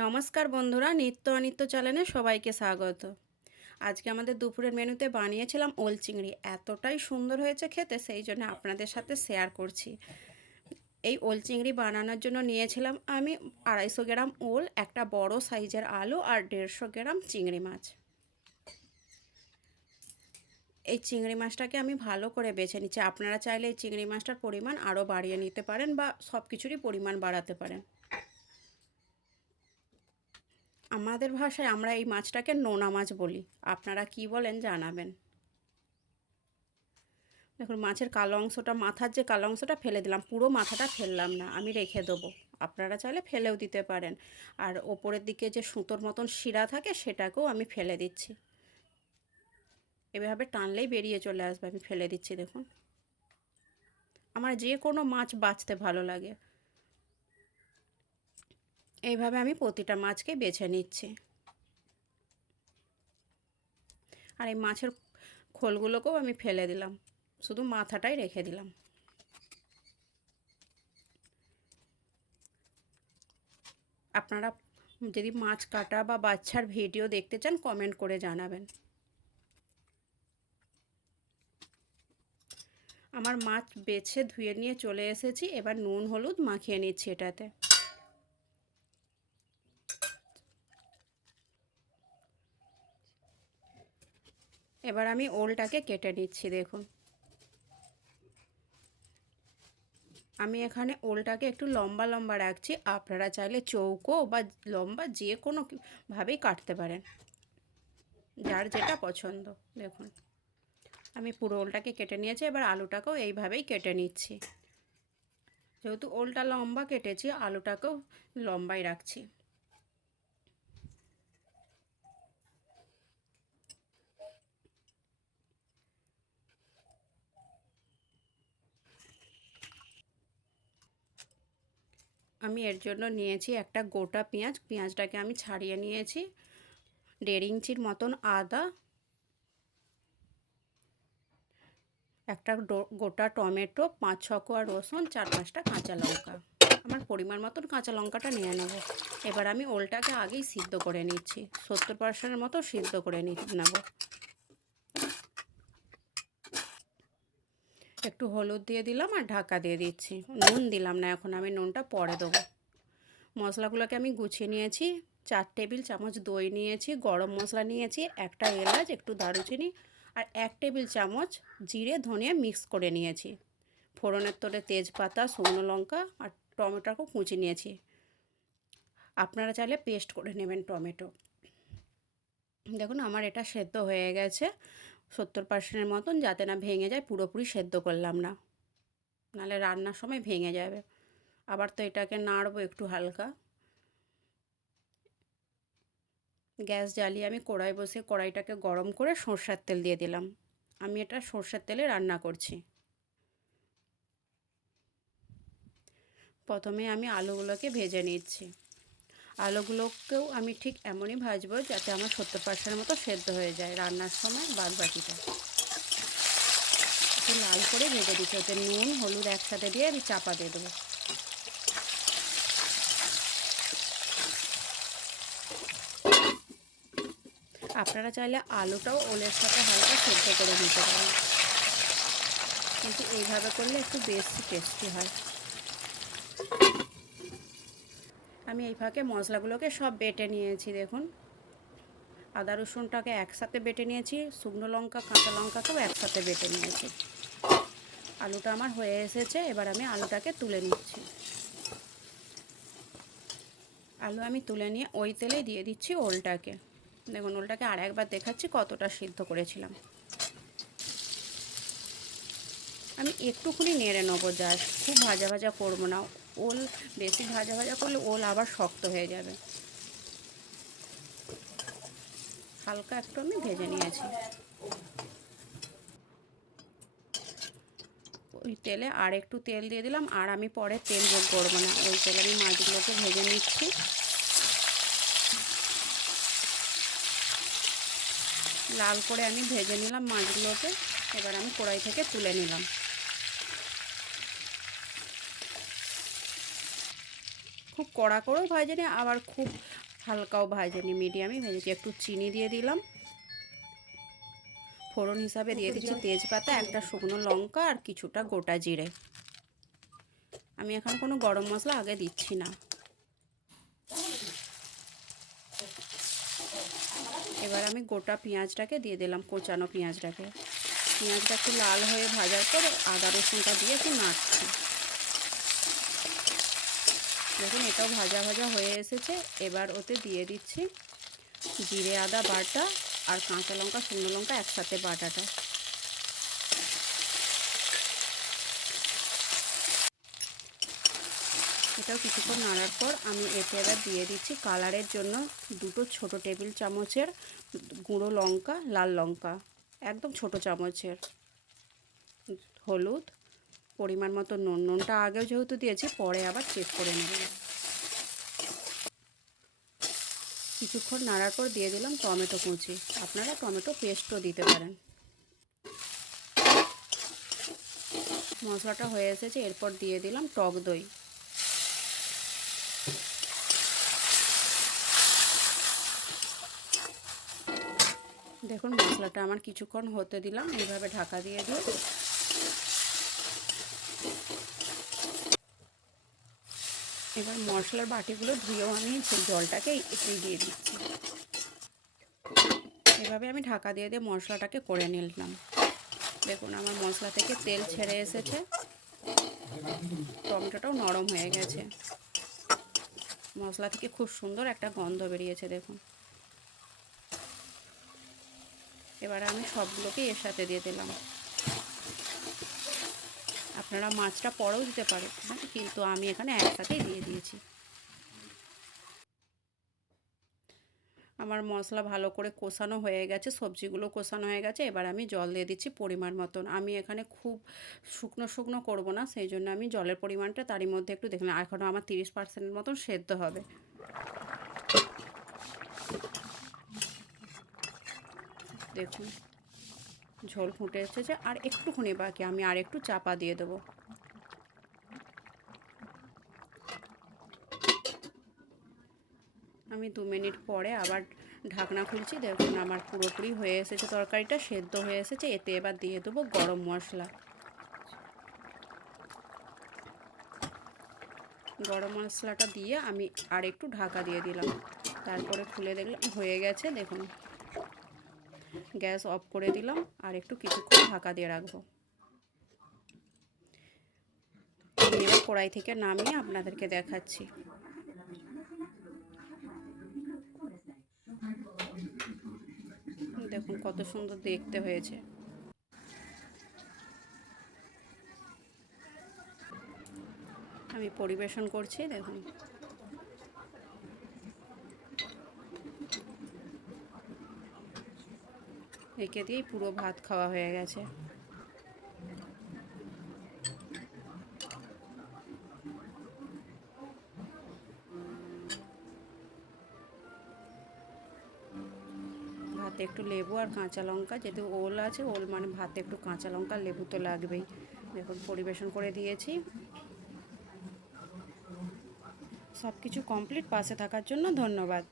নমস্কার বন্ধুরা, নিত্য অনিত্য চ্যানেলে সবাইকে স্বাগত। আজকে আমাদের দুপুরের মেনুতে বানিয়েছিলাম ওল চিংড়ি। এতটাই সুন্দর হয়েছে খেতে, সেই জন্য আপনাদের সাথে শেয়ার করছি। এই ওল চিংড়ি বানানোর জন্য নিয়েছিলাম আমি আড়াইশো গ্রাম ওল, একটা বড় সাইজের আলু আর দেড়শো গ্রাম চিংড়ি মাছ। এই চিংড়ি মাছটাকে আমি ভালো করে বেছে নিচ্ছি। আপনারা চাইলে এই চিংড়ি মাছটার পরিমাণ আরও বাড়িয়ে নিতে পারেন বা সব কিছুরই পরিমাণ বাড়াতে পারেন। আমাদের ভাষায় আমরা এই মাছটাকে নোনা মাছ বলি। আপনারা কি বলেন জানাবেন। দেখুন, মাছের কালো অংশটা, মাথার যে কালো অংশটা ফেলে দিলাম, পুরো মাথাটা ফেললাম না, আমি রেখে দেবো। আপনারা চাইলে ফেলেও দিতে পারেন। আর ওপরের দিকে যে সুতোর মতন শিরা থাকে, সেটাকেও আমি ফেলে দিচ্ছি। এভাবে টানলেই বেরিয়ে চলে আসবে, আমি ফেলে দিচ্ছি, দেখুন। আমার যে কোনো মাছ বাঁচতে ভালো লাগে। এইভাবে আমি প্রতিটা মাছকে বেছে নিচ্ছি। আর এই মাছের খোলগুলোকেও আমি ফেলে দিলাম। শুধু মাথাটাই রেখে দিলাম। আপনারা যদি মাছ কাটা বা বাচ্চার ভিডিও দেখতে চান কমেন্ট করে জানাবেন। আমার মাছ বেছে ধুয়ে নিয়ে চলে এসেছি। এবার নুন, হলুদ মাখিয়ে নিচ্ছি এটাতে। এবার আমি ওলটাকে কেটে নিচ্ছি, দেখুন। আমি এখানে ওলটাকে একটু লম্বা লম্বা রাখছি। আপনারা চাইলে চৌকো বা লম্বা যে কোনো ভাবেই কাটতে পারেন। যার যেটা পছন্দ, দেখুন। আমি পুরো ওলটাকে কেটে নিয়েছি, এবার আলুটাকেও এইভাবেই কেটে নিচ্ছি। যেহেতু ওলটা লম্বা কেটেছি, আলুটাকেও লম্বাই রাখছি। আমি এর জন্য নিয়েছি একটা গোটা পেঁয়াজ। পেঁয়াজটাকে আমি ছাড়িয়ে নিয়েছি। দেড় ইঞ্চির মতন আদা। একটা গোটা টমেটো, পাঁচ, ছ কোয়া রসুন, চার, পাঁচটা কাঁচা লঙ্কা। আমার পরিমাণ মতন কাঁচা লঙ্কাটা নিয়ে নেব। এবার আমি ওলটাকে আগেই সিদ্ধ করে নিচ্ছি। সত্তর পার্সেন্টের মতো সিদ্ধ করে নেব। একটু হলুদ দিয়ে দিলাম আর ঢাকা দিয়ে দিচ্ছি। নুন দিলাম না, এখন আমি নুনটা পরে দেবো। মশলাগুলোকে আমি গুছিয়ে নিয়েছি, চার টেবিল চামচ দই নিয়েছি, গরম মশলা নিয়েছি, একটা এলাচ, একটু দারুচিনি আর এক টেবিল চামচ জিরে, ধনিয়া মিক্স করে নিয়েছি। ফোড়নের তোলে তেজপাতা, শুকনো লঙ্কা আর টমেটোকেও কুচি নিয়েছি। আপনারা চাইলে পেস্ট করে নেবেন টমেটো। দেখুন, আমার এটা সেদ্ধ হয়ে গেছে। সত্তর পার্সেন্টের মতন যাতে না ভেঙে যায়, পুরোপুরি সেদ্ধ করলাম না। নাহলে রান্নার সময় ভেঙে যাবে। আবার তো এটাকে নাড়বো একটু হালকা। গ্যাস জ্বালিয়ে আমি কড়াই বসে কড়াইটাকে গরম করে সর্ষের তেল দিয়ে দিলাম। আমি এটা সর্ষের তেলে রান্না করছি। প্রথমে আমি আলুগুলোকে ভেজে নিচ্ছি। আলুগুলোকেও আমি ঠিক এমনই ভাজবো যাতে আমার সত্তর পার্সেন্টের মতো সেদ্ধ হয়ে যায় রান্নার সময় বাদ বাকিটা একটু লাল করে ভেজে দিচ্ছি, ওতে নুন, হলুদ একসাথে দিয়ে আমি চাপা দিয়ে দেবো। আপনারা চাইলে আলুটাও ওলের সাথে হালকা সেদ্ধ করে নিতে পারেন। কিন্তু এইভাবে করলে একটু বেশি টেস্টি হয়। আমি এই ফাঁকে মশলাগুলোকে সব বেটে নিয়েছি, দেখুন। আদা রসুনটাকে একসাথে বেটে নিয়েছি, শুকনো লঙ্কা, কাঁচা লঙ্কাকেও একসাথে বেটে নিয়েছি। আলুটা আমার হয়ে এসেছে, এবার আমি আলুটাকে তুলে নিচ্ছি। আলু আমি তুলে নিয়ে ওই তেলেই দিয়ে দিচ্ছি ওলটাকে। দেখুন, ওলটাকে আর একবার দেখাচ্ছি কতটা সিদ্ধ করেছিলাম। আমি একটুখানি নেড়ে নেব, জাস্ট। খুব ভাজা ভাজা করব না। ওল বেশি ভাজা ভাজা করলে ওল আবার শক্ত হয়ে যাবে। হালকা একটু আমি ভেজে নিয়েছি। ওই তেলে আর একটু তেল দিয়ে দিলাম, আর আমি পরে তেল যোগ করব না। ওই তেলে আমি মাছগুলোকে ভেজে নিচ্ছি। লাল করে আমি ভেজে নিলাম মাছগুলোকে, এবার আমি কড়াই থেকে তুলে নিলাম। খুব কড়া করেও ভাজেনি, আবার খুব হালকাও ভাজেনি, মিডিয়ামই ভেজেছি। একটু চিনি দিয়ে দিলাম। ফোড়ন হিসাবে দিয়ে দিচ্ছি তেজপাতা, একটা শুকনো লঙ্কা আর কিছুটা গোটা জিরে। আমি এখন কোনো গরম মশলা আগে দিচ্ছি না। এবার আমি গোটা পেঁয়াজটাকে দিয়ে দিলাম, কোচানো পেঁয়াজটাকে। পেঁয়াজটা একটু লাল হয়ে ভাজার পর আদা রসুনটা দিয়ে একটু নাড়ছি। দেখুন, এটাও ভাজা ভাজা হয়ে এসেছে। এবার ওতে দিয়ে দিচ্ছি জিরে, আদা, বাটা আর কাঁচা লঙ্কা, শুকনো লঙ্কা একসাথে বাটাটা। এটাও কিছুক্ষণ নাড়ার পর আমি এতে এবার দিয়ে দিচ্ছি কালারের জন্য দুটো ছোট টেবিল চামচের গুঁড়ো লঙ্কা, লাল লঙ্কা, একদম ছোট চামচের হলুদ। পরিমাণ মতো নুন। নুনটা আগেও যেহেতু দিয়েছি, পরে আবার চেক করে নেব। কিছুক্ষণ নাড়ার পর দিয়ে দিলাম টমেটো কুচি। আপনারা টমেটো পেস্টও দিতে পারেন। মশলাটা হয়ে এসেছে, এরপর দিয়ে দিলাম টক দই। দেখুন, মশলাটা আমার কিছুক্ষণ হতে দিলাম। এইভাবে ঢাকা দিয়ে দিয়ে এবার মশলার বাটিগুলো ধুয়েও আমি সেই জলটাকে এতেই দিয়ে দিচ্ছি। এভাবে আমি ঢাকা দিয়ে দিয়ে মশলাটাকে করে নিলাম। দেখুন, আমার মশলা থেকে তেল ছেড়ে এসেছে। টমেটোটাও নরম হয়ে গেছে। মশলা থেকে খুব সুন্দর একটা গন্ধ বেরিয়েছে, দেখুন। এবার আমি সবগুলোকে এর সাথে দিয়ে দিলাম। আপনারা মাছটা পরেও দিতে পারেন। হ্যাঁ কিন্তু আমি এখানে একসাথেই দিয়ে দিয়েছি। আমার মশলা ভালো করে কষানো হয়ে গেছে, সবজিগুলো কষানো হয়ে গেছে। এবার আমি জল দিয়ে দিচ্ছি পরিমাণ মতন। আমি এখানে খুব শুকনো শুকনো করব না, সেই জন্য আমি জলের পরিমাণটা তারই মধ্যে একটু দেখলাম। এখনও আমার তিরিশ পার্সেন্টের মতন সেদ্ধ হবে। দেখুন। ঝোল ফুটে এসেছে, আর একটুখানি বাকি, আমি আর একটু চাপা দিয়ে দেবো। আমি দু মিনিট পরে আবার ঢাকনা খুলছি, দেখুন আমার পুরোপুরি হয়ে এসেছে তরকারিটা, সেদ্ধ হয়ে এসেছে, এতে এবার দিয়ে দেবো গরম মশলা। গরম মশলাটা দিয়ে আমি আর একটু ঢাকা দিয়ে দিলাম। তারপরে খুলে দেখলাম হয়ে গেছে, দেখুন। গ্যাস অফ করে দিলাম আর একটু কিছুক্ষণ ঢাকা দিয়ে রাখব। এবার কড়াই থেকে নামিয়ে আপনাদেরকে দেখাচ্ছি। দেখুন কত সুন্দর দেখতে হয়েছে। আমি পরিবেশন করছি, দেখুন। একে দিয়েই পুরো ভাত খাওয়া হয়ে গেছে। ভাতে একটু লেবু আর কাঁচা লঙ্কা, যেহেতু ওল আছে, ওল মানে ভাতে একটু কাঁচা লঙ্কা, লেবু তো লাগবেই। দেখুন, পরিবেশন করে দিয়েছি। সব কিছু কমপ্লিট পাশে থাকার জন্য ধন্যবাদ।